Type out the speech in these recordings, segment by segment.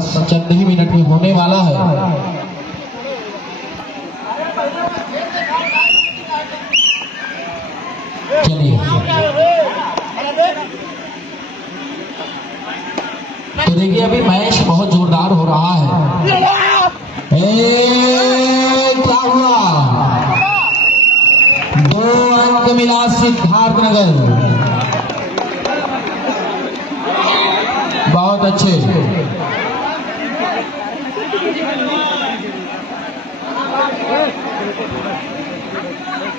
बस चंद ही मिनट में होने वाला है। चलिए, तो देखिए अभी मैच बहुत जोरदार हो रहा है। क्या हुआ? 2 अंक मिला सिद्धार्थनगर। बहुत अच्छे,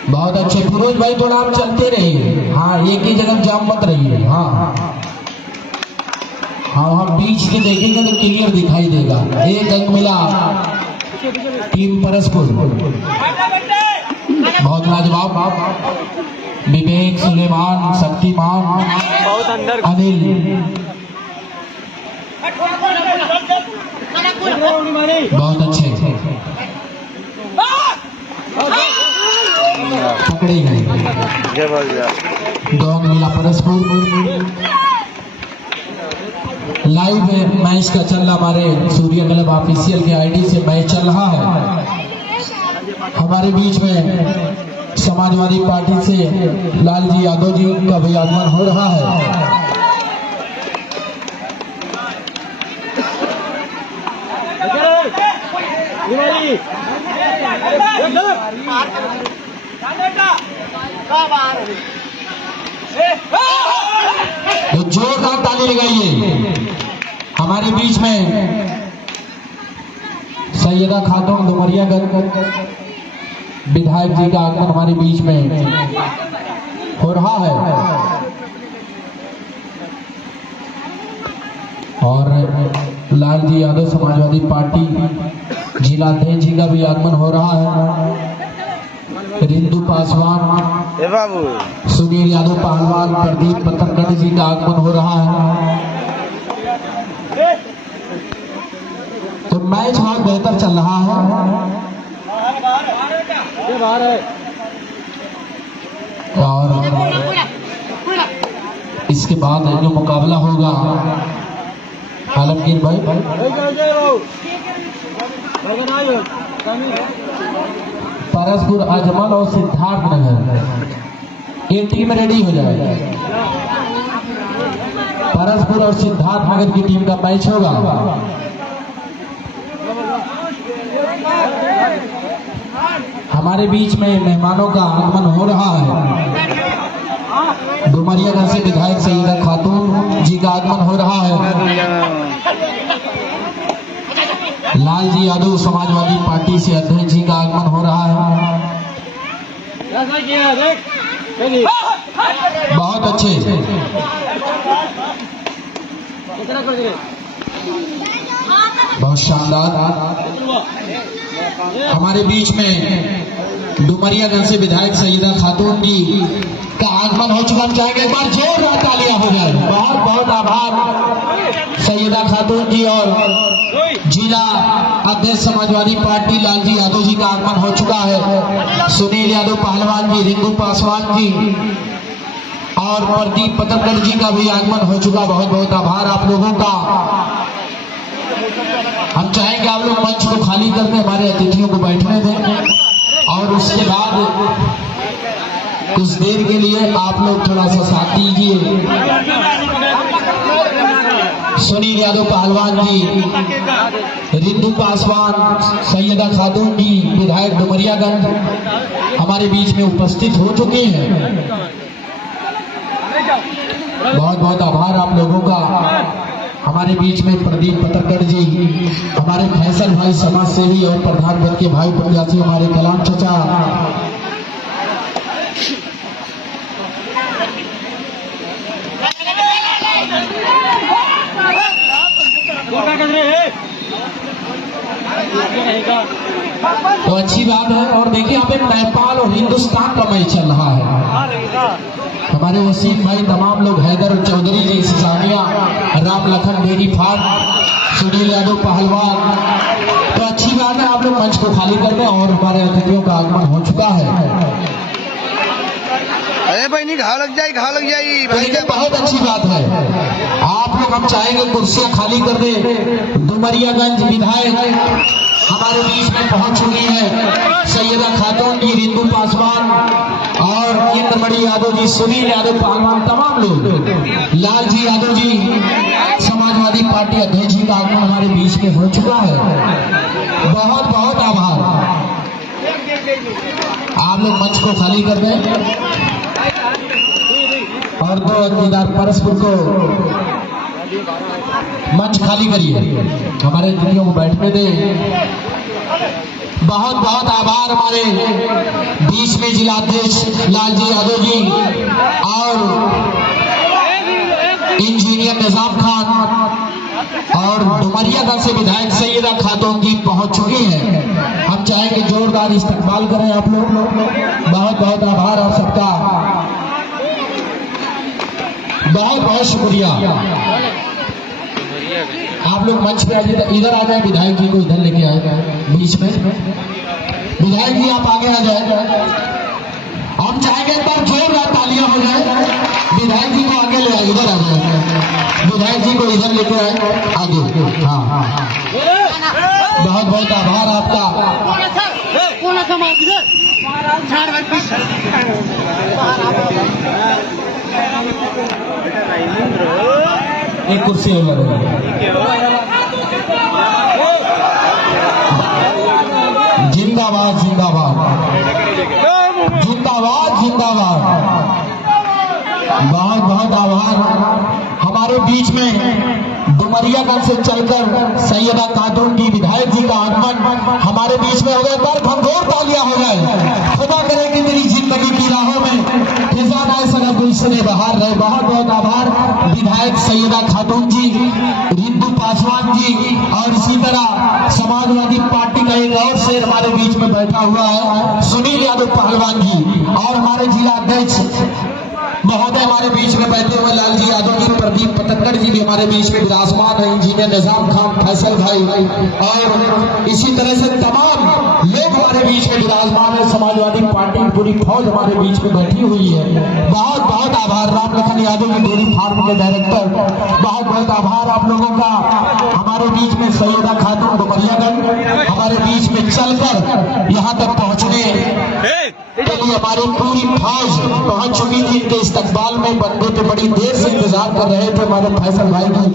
बहुत अच्छे। फिरोज भाई थोड़ा आप चलते रहिए, हाँ एक ही जगह जाम मत रहिए। हाँ हाँ, हम बीच के देखेंगे तो क्लियर दिखाई देगा। 1 अंक मिला टीम परस्पुर। बहुत लाजवाब। विवेक, सुलेमान, शक्तिमान, अनिल, बहुत अच्छे पकड़ी गई। 2 अंक मिला परस्पुर। लाइव मैच का चल रहा, हमारे सूर्य क्लब ऑफिशियल के आईडी से मैच चल रहा है। हमारे बीच में समाजवादी पार्टी से लालजी यादव जी का भी आगमन हो रहा है। तो जोरदार ताली लगाइए। हमारे बीच में सैयदा खातून डुमरियागंज विधायक जी का आगमन हमारे बीच में हो रहा है, और लालजी यादव समाजवादी पार्टी जिला अध्यक्ष जी का भी आगमन हो रहा है। रिंदु पासवान, सुनील यादव पहलवान, प्रदीप पत्थरगढ़ जी का आगमन हो रहा है। तो मैच बहुत बेहतर चल रहा है, और इसके बाद जो मुकाबला होगा आलमगीर भाई, परस्पुर अजमल और सिद्धार्थनगर, ये टीम रेडी हो जाए। परस्पुर और सिद्धार्थनगर की टीम का मैच होगा। हमारे बीच में मेहमानों का आगमन हो रहा है। डुमरियागंज से विधायक सैयदा खातून जी का आगमन हो रहा है। लालजी यादव समाजवादी पार्टी से अध्यक्ष जी का आगमन हो रहा है। बहुत अच्छे, बहुत शानदार। हमारे बीच में डुमरियागंज से विधायक सैयदा खातून जी का आगमन हो चुका। हम चाहेंगे एक बार जोरदार तालियां हो जाए। बहुत बहुत आभार सैयदा खातून जी और जिला अध्यक्ष समाजवादी पार्टी लालजी यादव जी का आगमन हो चुका है। सुनील यादव पहलवान जी, रिंकू पासवान जी और प्रदीप पत्थरगढ़ जी का भी आगमन हो चुका। बहुत बहुत आभार आप लोगों का। हम चाहेंगे आप लोग मंच को खाली करके हमारे अतिथियों को बैठने दें, और उसके बाद कुछ देर के लिए आप लोग थोड़ा सा साथ दीजिए। सुनील यादव पहलवान जी, रिंदु पासवान, सैयदा खातून जी विधायक डुमरियागंज हमारे बीच में उपस्थित हो चुके हैं। बहुत बहुत आभार आप लोगों का। हमारे बीच में प्रदीप पत्थरगढ़ जी, हमारे फैसल भाई समाज सेवी और प्रधान पद के भाई प्रत्याशी हमारे कलाम चाचा, तो अच्छी बात है। और देखिए यहाँ पे नेपाल और हिंदुस्तान का मैच चल रहा है। हमारे वसीम भाई, तमाम लोग, हैदर चौधरी जी, सामिया, राम लखन बेरी फाट, सुनील यादव पहलवान, तो अच्छी बात है। आप लोग मंच को खाली कर दें, और हमारे अतिथियों का आगमन हो चुका है। अरे भाई नहीं, घाव लग जाए, घाव लग जाए। बहुत अच्छी बात है। आप लोग, हम चाहेंगे कुर्सियां खाली कर दे। डुमरियागंज विधायक हमारे बीच में पहुंच चुकी है। सैयदा खातून जी, रिंदु पासवान और इंद्रमणि यादव जी, सुनील यादव पहलवान, तमाम लोग, लाल जी यादव जी समाजवादी पार्टी अध्यक्ष जी का आगमन हमारे बीच में हो चुका है। बहुत बहुत आभार। आप लोग मंच को खाली कर दें और दो अकीदार परस्पर को मंच खाली करिए, हमारे दीदियों को बैठने दें। बहुत बहुत आभार हमारे बीच में जिलाध्यक्ष लालजी यादव जी और इंजीनियर निजाम खान और डुमरियागंज से विधायक सैयदा खातून जी पहुंच चुकी हैं। हम चाहेंगे जोरदार इस्तकबाल करें आप लोग। बहुत बहुत आभार आप सबका, बहुत बहुत शुक्रिया। आप लोग मंच पे आइए, इधर आ जाए, विधायक जी को इधर लेके आए बीच में। विधायक जी आप आगे आ जाए। हम चाहेंगे एक बार जोरदार तालियां हो जाए। विधायक जी को आगे ले आए, इधर आ जाए, विधायक जी को इधर लेके आए आगे। हाँ, बहुत बहुत आभार आपका। एक कुर्सी और लगेगा। जिंदाबाद जिंदाबाद जिंदाबाद जिंदाबाद। बहुत बहुत आभार। हमारे बीच में डुमरियागंज से चलकर सैयदा खातून की विधायक जी का आगमन हमारे बीच में हो गया। पर भरपूर तालियां हो जाए। खुदा करे कि मेरी जिंदगी की राहों में खिजाना सना गुलशने बहार रहे। बहुत बहुत आभार विधायक सैयदा खातून जी, रिंदु पासवान जी और इसी तरह समाजवादी पार्टी का एक और शेर हमारे बीच में बैठा हुआ है, सुनील यादव पहलवान जी, और हमारे जिला अध्यक्ष महोदय हमारे बीच में बैठे हुए लालजी यादव जी, प्रदीप पतंगड़ जी भी हमारे बीच में विराजमान है, इंजीनियर निजाम खान, फैसल भाई और इसी तरह से तमाम लोग हमारे बीच में विराजमान है। समाजवादी पार्टी की पूरी फौज हमारे बीच में बैठी हुई है। बहुत बहुत आभार। राम लखन यादव जी, डेयरी फार्म के डायरेक्टर, बहुत बहुत आभार आप लोगों का। हमारे बीच में सैयदा खातून डुमरियागंज हमारे बीच में चलकर यहाँ तक पहुँचने के लिए हमारी पूरी फौज पहुंच चुकी थी। इनके इस्तकबाल में बंदे तो बड़ी देर से इंतजार कर रहे थे हमारे फैसल भाई की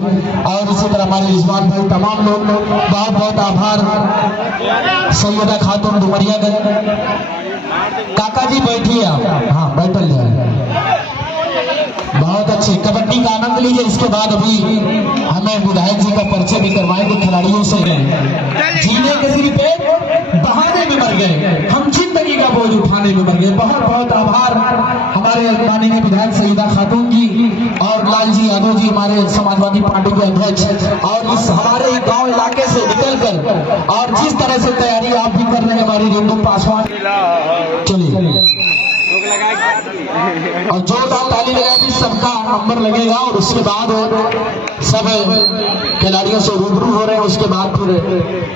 और इसी तरह हमारे रिजवान भाई, तमाम लोग। बहुत बहुत आभार। सैयदा खातून डुमरियागंज, काका जी बैठिए आप। हाँ, बैठल जाए। बहुत अच्छे, कबड्डी का आनंद लीजिए। इसके बाद अभी हमें विधायक जी का परिचय भी करवाएंगे खिलाड़ियों से। जीने के सिर्फ एक बहाने में मर गए, हम जिंदगी का बोझ उठाने में मर गए। बहुत बहुत आभार हमारे माननीय विधायक सैयदा खातून जी और लालजी यादव जी, हमारे समाजवादी पार्टी के अध्यक्ष, और इस हमारे गांव इलाके से निकलकर और जिस तरह से तैयारी आप भी कर रहे हैं हमारी रिंदु पासवान। चलिए और जोरदार ताली लगाएगी, सबका नंबर लगेगा और उसके बाद सब खिलाड़ियों से रूबरू हो रहे हैं। उसके बाद फिर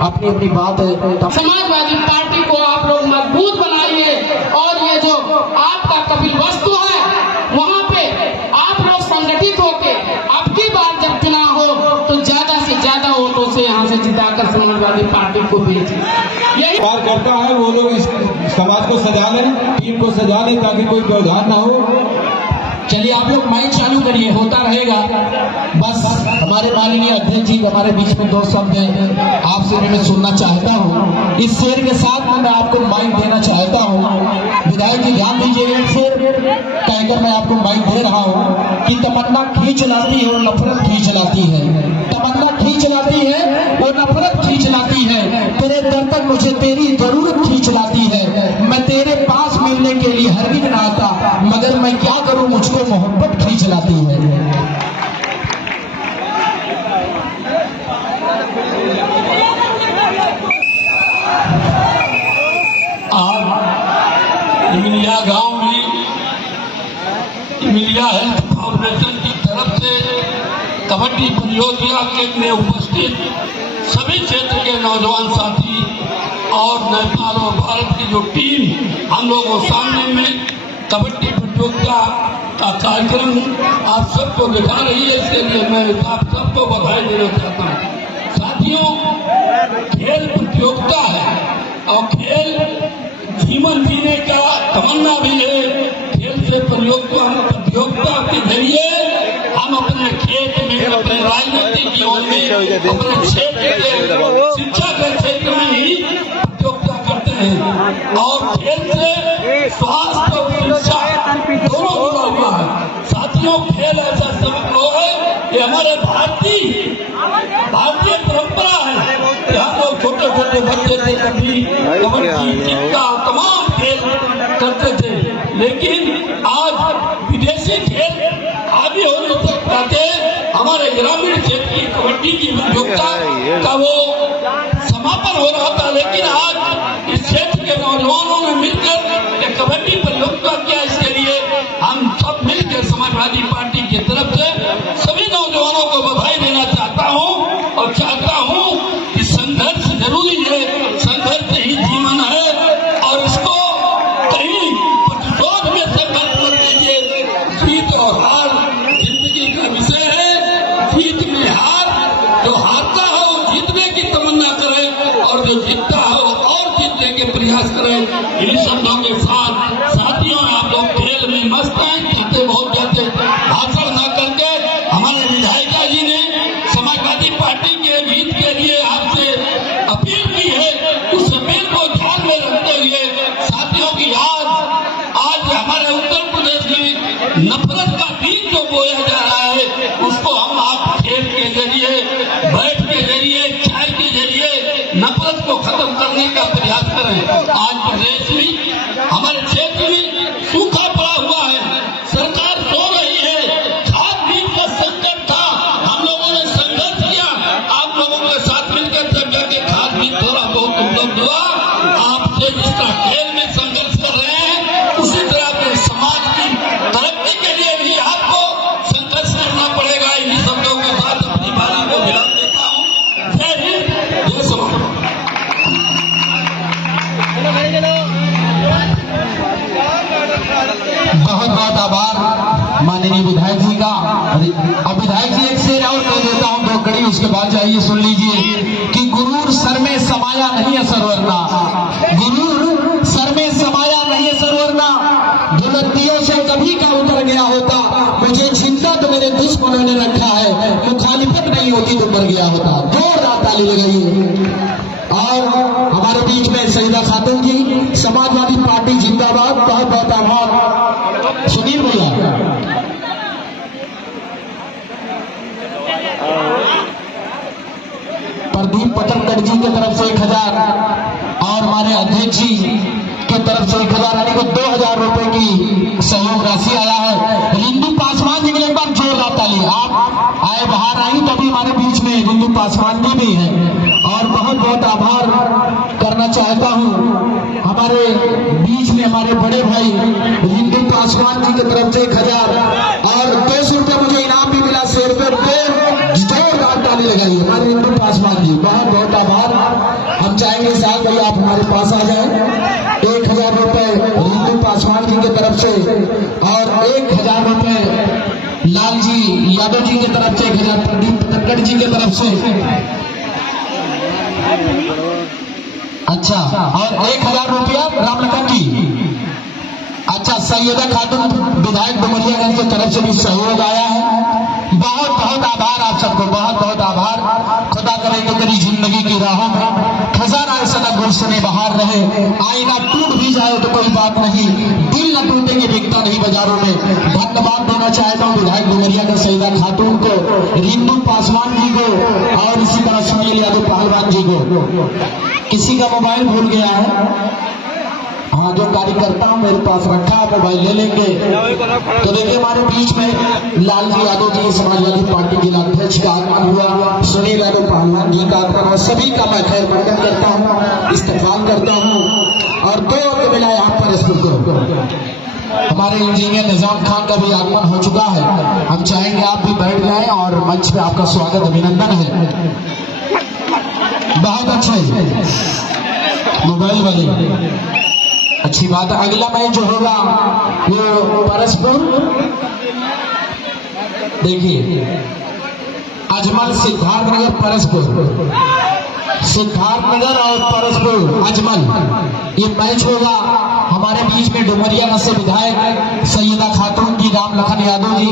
अपनी अपनी बात है। समाजवादी पार्टी को आप लोग मजबूत बनाइए और ये जो आपका कपिल वस्तु है वहाँ पे आप लोग संगठित होके अब की बार जब चुनाव हो तो ज्यादा से ज्यादा वोटों से यहाँ से जिताकर समाजवादी पार्टी को भेजिए। यही कार्य करता है वो लोग इस समाज को सजा लें, टीम को सजा लें ताकि कोई व्यवधान ना हो। चलिए आप लोग माइक चालू करिए, होता रहेगा। बस हमारे माननीय अध्यक्ष जी हमारे बीच में दो शब्द हैं, आपसे मैं सुनना चाहता हूँ। इस शेर के साथ मैं आपको माइक देना चाहता हूँ। विधायक जी ध्यान दीजिएगा, एक शेर कहकर मैं आपको माइक दे रहा हूँ कि तमन्ना खींच लाती है और नफरत खींच लाती है। तमन्ना खींच लाती है और नफरत खींच लाती है। तेरे दर तक मुझे तेरी जरूरत खींच लाती है। मैं तेरे पास मिलने के लिए हर दिन ना आता, मगर मैं क्या करूँ मुझको मोहब्बत खींच लाती है। इमिलिया गांव में इमिलिया हेल्थ फाउंडेशन की तरफ से कबड्डी प्रतियोगिता में उपस्थित सभी क्षेत्र के नौजवान साथी और नेपाल और भारत की जो टीम हम लोगों सामने में कबड्डी प्रतियोगिता का कार्यक्रम आप सबको दिखा रही है, इसके लिए मैं आप सबको बधाई देना चाहता हूँ। साथियों, प्रतियोगिता है और खेल जीवन जीने का तमन्ना भी है। खेल से प्रतियोगिता के जरिए हम अपने खेत में, अपने राजनीतिक जीवन में, अपने क्षेत्र के शिक्षा के क्षेत्र में ही प्रतियोगिता करते हैं। और खेल से स्वास्थ्य और शिक्षा दोनों जुड़ा हुआ है। साथियों, खेल ऐसा समझ लो है कि हमारे भारतीय परंपरा है कि हम लोग छोटे छोटे बच्चे थे कभी कबड्डी, चिक्का, तमाम खेल करते थे, लेकिन आज विदेशी खेल आदि होने तक पाते हमारे ग्रामीण क्षेत्र की कबड्डी की प्रतियोगिता का वो समापन हो रहा था। लेकिन आज इस क्षेत्र के नौजवानों ने मिलकर एक कबड्डी प्रतियोगिता किया। इसके लिए हम सब मिलकर समाजवादी पार्टी की तरफ से सभी नौजवानों को बधाई देना चाहता हूं और चाहता हूं कि संघर्ष जरूरी है, संघर्ष ही जीवन है और इसको कहीं प्रतिशोध में संघर्ष कर दीजिए। जीत और हार जिंदगी का विषय है। जीत में हार, जो हारता है वो जीतने की तमन्ना करे और जो जीतता है वो और जीतने के प्रयास करे। इन्हीं शब्दों के साथ साथियों, आप लोग खेल में मस्त हैं, कहते बहुत कहते भाषण न करके हमारे विधायिका जी ने समाजवादी पार्टी के हित के लिए आपसे अपील की है। उस अपील को ध्यान में रखते हुए साथियों की आज हमारे उत्तर प्रदेश में नफरत का बीज जो बोया जा रहा है, उसको हम आप खेल के जरिए, बैठ के जरिए, चाय के जरिए नफरत को खत्म करने का प्रयास करें। आज प्रदेश में, हमारे क्षेत्र में सूखा पड़ा हुआ है, सरकार सो रही है, खाद बीज का संकट था, हम लोगों ने संघर्ष किया, आप लोगों के साथ मिलकर जब जाके खाद बीज थोड़ा बहुत उपलब्ध हुआ। आपसे जिस तरह खेल में संघर्ष कर रहे हैं, उसी तरह अपने समाज की तरक्की के लिए भी आपको संघर्ष करना पड़ेगा। इन्हीं शब्दों के साथ अपनी बात को विराम देता हूँ। जय हिंद, जय समाज। बहुत बहुत आभार माननीय विधायक जी का। अब विधायक जी एक शेर और कह देता हूँ, दो कड़ी, उसके बाद जाइए सुन लीजिए कि गुरूर सर में समाया नहीं है सरवरना, गुरूर सर में समाया नहीं है सरवरना, बुलंदियों से कभी का उतर गया होता, मुझे जिंदा तो मेरे दुश्मनों ने रखा है, मुखालिफत नहीं होती तो मर गया होता। जोरदार ताली लगाइए। और हमारे बीच में सईदा खातून जी, समाजवादी पार्टी जिंदाबाद। बहुत बहुत आभार। सुनील भैया, प्रदीप पटलकर जी की तरफ से 1000 और हमारे अध्यक्ष जी की तरफ से 1000, यानी कि 2000 रुपए की सहयोग राशि आया है। रिंदु पासवान जी के लिए एक बार जोरदार ताली। आप आए, बाहर आई, तभी हमारे बीच में रिंदु पासवान जी भी हैं। और बहुत बहुत आभार करना चाहता हूं हमारे बीच में हमारे बड़े भाई रिंदु पासवान जी की तरफ से 1000 और 200 रुपये मुझे इनाम भी मिला। 100 रुपये जोरदार ताली लगाइए हमारे रिंदु पासवान जी। बहुत बहुत आभार। हम चाहेंगे साहब भैया आप हमारे पास आ जाए। 1000 रुपये रिंदु पासवान जी की तरफ से और 1000 रुपये लाल जी यादव जी की तरफ से, 1000 प्रदीप पटलकर जी की तरफ से। अच्छा, और 1000 रुपया रामलखन जी। अच्छा, सैयदा खातून विधायक डुमरियागंज की तरफ से भी सहयोग आया है। बहुत बहुत आभार आप सबको, बहुत बहुत आभार। खुदा करे कि तेरी जिंदगी की राहों में खजाना सदा गुलशने बहार रहे। आईना टूट भी जाए तो कोई बात नहीं, दिल न टूटेंगे बिकता नहीं बाजारों में। धन्यवाद देना चाहता हूँ विधायक डुमरियागंज सईदा खातून को, रिंदु पासवान जी को और इसी तरह सुनील यादव पहलवान जी को। किसी का मोबाइल भूल गया है? हाँ, जो कार्यकर्ता मेरे पास रखा मोबाइल ले लेंगे। तो देखिए हमारे बीच में लालजी यादव जी समाजवादी पार्टी जिला अध्यक्ष का आगमन हुआ, सुनील यादव पहलवान जी का आगमन हुआ। सभी का मैं खैर मकदम करता हूँ, इस्तेमाल करता हूँ। और 2 वक्त मिला यहाँ पर स्पीकर हमारे इंजीनियर निजाम खान का भी आगमन हो चुका है। हम चाहेंगे आप भी बैठ जाएं और मंच पे आपका स्वागत अभिनंदन है। बहुत अच्छे मोबाइल वाले, अच्छी बात है। अगला मैच जो होगा वो परस्पर, देखिए अजमल सिद्धार्थनगर परस्पर सिद्धार्थ नगर और परसपुर अजमल ये मैच होगा। हमारे बीच में डुमरिया से विधायक सैयदा खातून जी, राम लखन यादव जी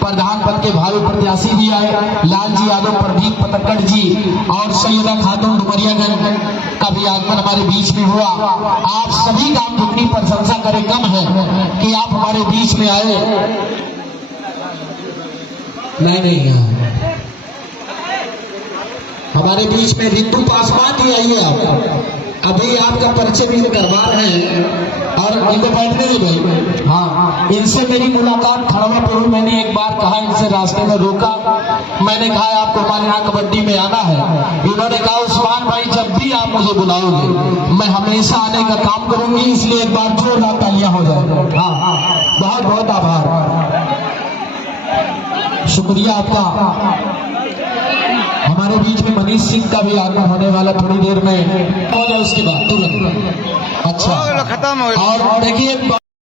प्रधान पद के भावी प्रत्याशी भी आए, लालजी यादव, प्रदीप पतक्कड़ जी और सैयदा खातून डुमरियागंज का भी आगमन हमारे बीच में हुआ। आप सभी का जितनी प्रशंसा करें कम है कि आप हमारे बीच में आए। नहीं हमारे बीच में रितु पासवान जी आइए। आप अभी आपका परिचय भी करवा रहे हैं और इनको बैठने दे भाई। हाँ, इनसे मेरी मुलाकात खड़वापुर में, मैंने एक बार कहा, इनसे रास्ते में रोका, मैंने कहा आपको हमारे यहाँ कबड्डी में आना है। इन्होंने कहा उस्मान भाई जब भी आप मुझे बुलाओगे मैं हमेशा आने का काम करूंगी, इसलिए एक बार जोरदार तालियां हो जाए। हाँ, बहुत बहुत आभार, शुक्रिया आपका। हमारे बीच में मनीष सिंह का भी आगमन होने वाला थोड़ी देर में हो जाए, उसके बाद तुरंत। अच्छा, खत्म हो गया। और देखिए